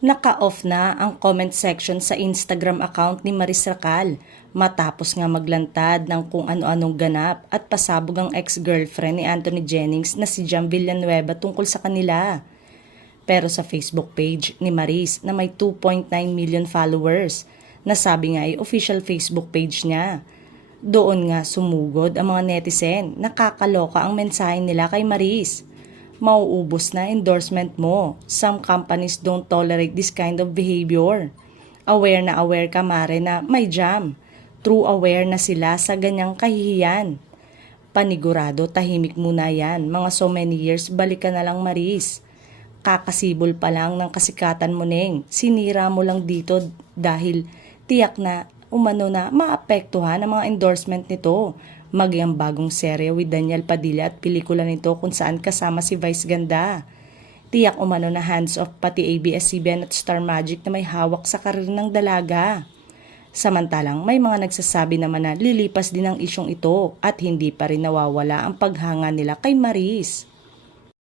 Naka-off na ang comment section sa Instagram account ni Maris Racal matapos nga maglantad ng kung ano-anong ganap at pasabog ang ex-girlfriend ni Anthony Jennings na si Jam Villanueva tungkol sa kanila. Pero sa Facebook page ni Maris na may 2.9 million followers, nasabi nga ay official Facebook page niya. Doon nga sumugod ang mga netizen, nakakaloka ang mensahe nila kay Maris. Mauubos na endorsement mo. Some companies don't tolerate this kind of behavior. Aware na aware ka mare na may jam. True aware na sila sa ganyang kahihiyan. Panigurado tahimik muna yan. Mga so many years balik ka na lang Maris. Kakasibol pa lang ng kasikatan mo neng. Sinira mo lang dito dahil tiyak na umano na maapektuhan ang mga endorsement nito. Maging ang bagong serye with Daniel Padilla at pelikula nito kung saan kasama si Vice Ganda. Tiyak umano na hands off pati ABS-CBN at Star Magic na may hawak sa karir ng dalaga. Samantalang may mga nagsasabi naman na lilipas din ang isyong ito at hindi pa rin nawawala ang paghanga nila kay Maris.